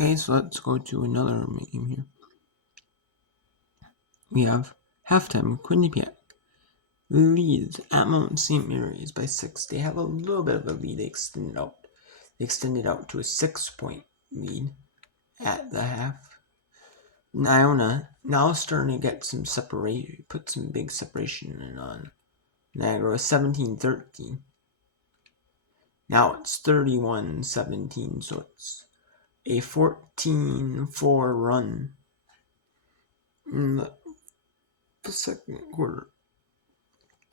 Okay, so let's go to another game here. We have halftime. Quinnipiac leads at Mount St. Mary's by 6. They have a little bit of a lead. They extended out to a 6-point lead at the half. Iona now starting to get some separation, put some big separation in on Niagara, 17-13. Now it's 31-17, so it's a 14-4 run in the second quarter.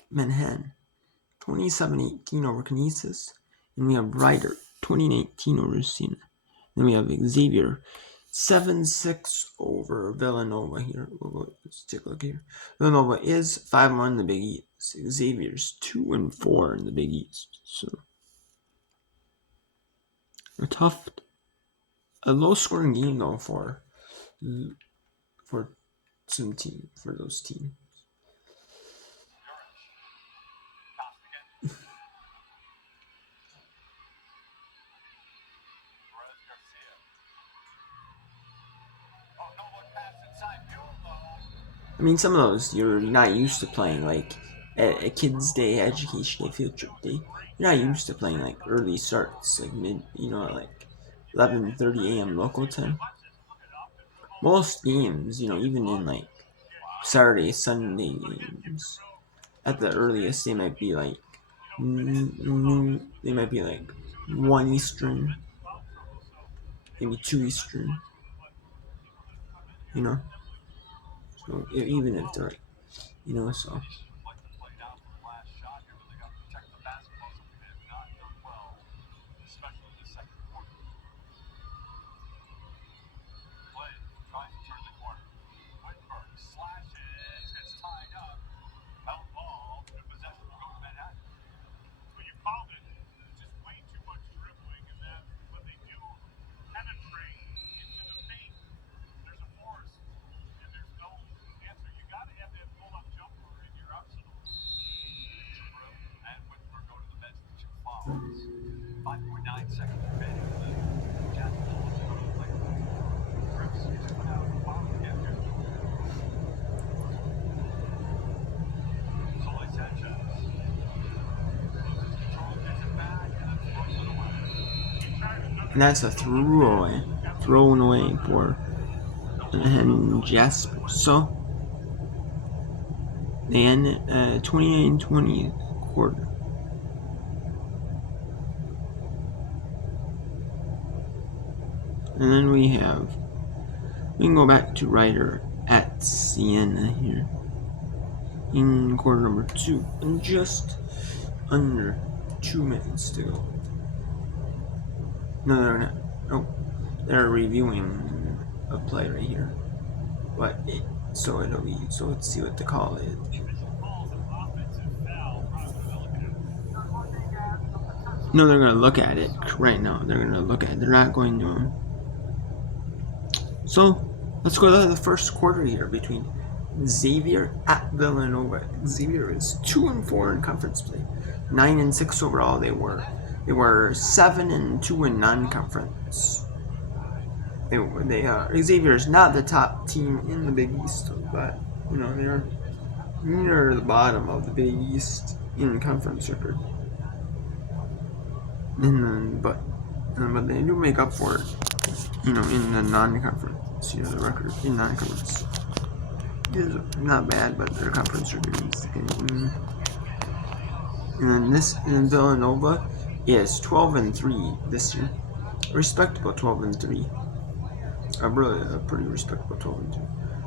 Manhattan, 27-18 over Canisius. And we have Ryder, 20-18 over Siena. Then we have Xavier, 7-6 over Villanova here. Let's take a look here. Villanova is 5-1 in the Big East. Xavier's 2-4 in the Big East. So a low-scoring game though for those teams. I mean, some of those you're not used to playing, like at a kid's day, education day, field trip day. You're not used to playing like early starts, like like 11:30 a.m. local time. Most games, even in like Saturday, Sunday games, at the earliest they might be like noon. They might be like 1 Eastern, maybe 2 Eastern. So even if they're so. And that's a thrown away for Jasper. So they end 29-20 quarter. And then we can go back to Ryder at Siena here in quarter number 2, and just under 2 minutes to go. No, they're not. Oh, they're reviewing a play right here. So let's see what the call is. No, they're gonna look at it right now. They're gonna look at it. They're not going to. So let's go to the first quarter here between Xavier at Villanova. Xavier is 2-4 in conference play, 9-6 overall. They were 7-2 in non-conference. Xavier is not the top team in the Big East, but they're near the bottom of the Big East in conference record. But they do make up for it, in the non-conference. The record in non-conference is not bad, but their conference record is getting. And then Villanova is 12-3 this year, respectable 12-3. A pretty respectable 12-2,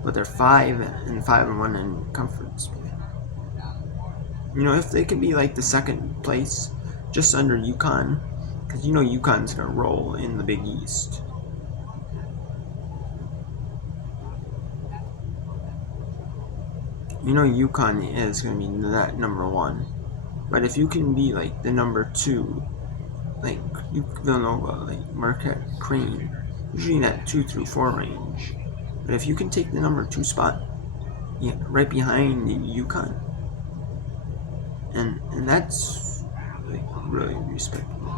but they're 5-1 in conference play. If they could be like the second place, just under UConn, because UConn's gonna roll in the Big East. UConn is gonna be that number 1, but if you can be like the number 2, like Villanova, like Marquette, Crane, usually in that 2-4 range. But if you can take the number 2 spot, right behind UConn, and that's like really respectable.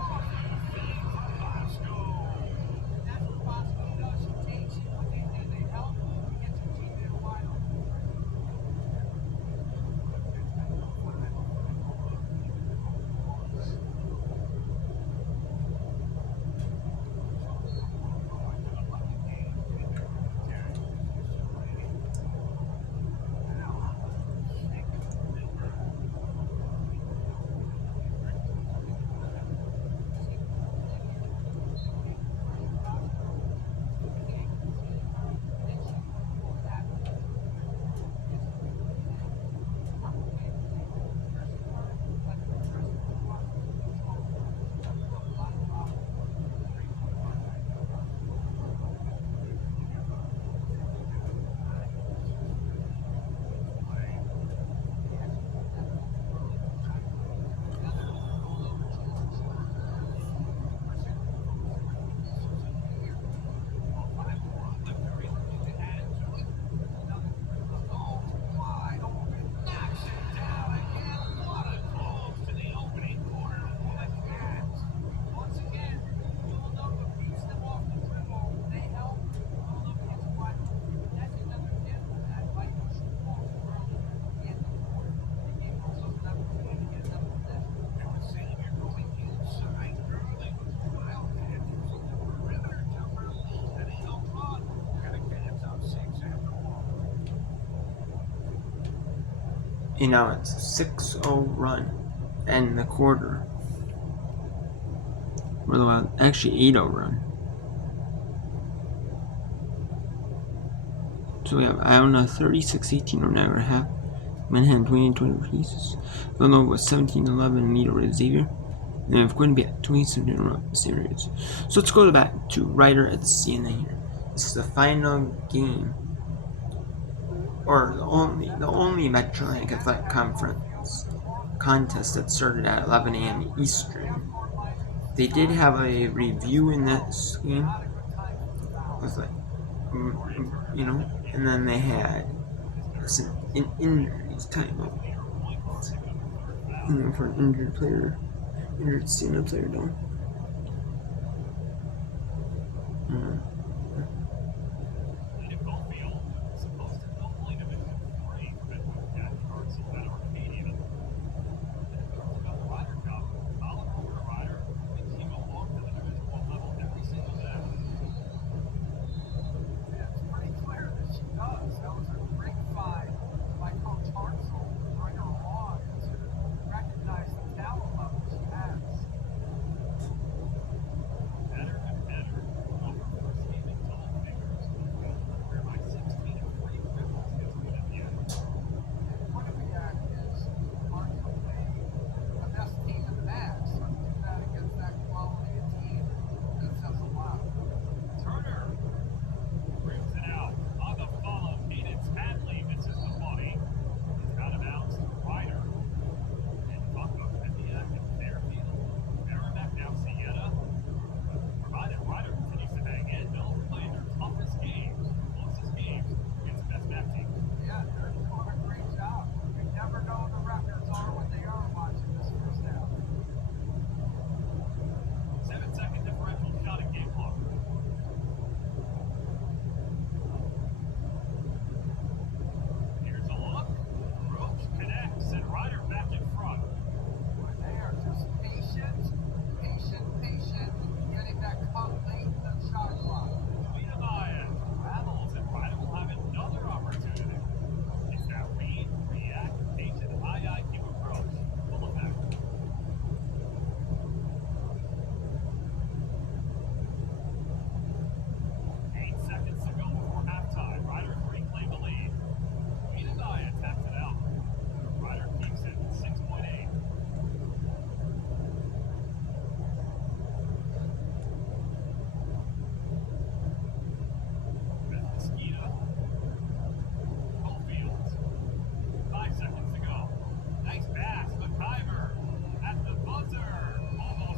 And now it's a 6-0 run and the quarter. Well, actually 8-0 run. So we have Iona 36-18 or 9.5. Manhattan 28-20 Pieces. Villanova was 17-11 lead over Xavier. And we have Quinnipiac at 27 series. So let's go back to Ryder at Siena here. This is the final game, or the only Metro-Atlantic Athletic Conference contest that started at 11 a.m. Eastern. They did have a review in this game. It was like, and then they had some injuries timeout. For an injured Siena player down.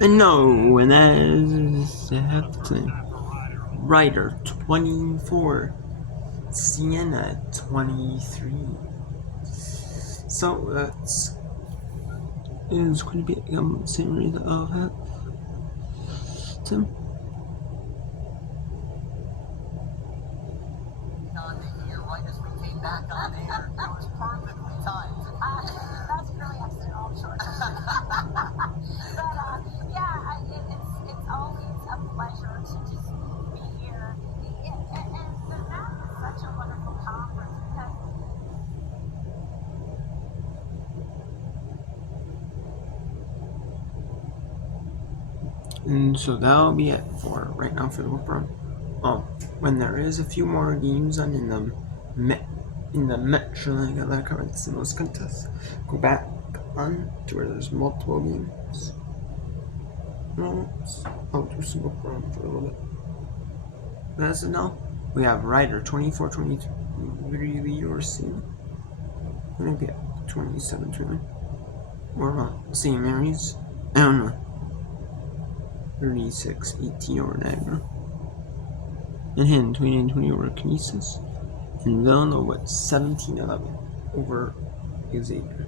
And no, and that is the halftime. Ryder 24, Siena 23. So that's is going to be the same rate of halftime. Right as we came back on air, it was perfectly timed. That's really accidental, I'm sure. But it's always a pleasure to just be here. And the NAC is such a wonderful conference because and so that'll be it for right now for the Whip Run. When there is a few more games on in the Metro-Atlantic Athletic Conference in those contests, go back on to where there's multiple games. I'll do some Whip Run for a little bit. But as of now, we have Ryder 24-23 lead over Siena. We're gonna be at 27-21. Or St. Mary's. I don't know. 36-18 over Niagara. Manhattan 29-20 over Canisius. And Villanova 17-11 over Xavier.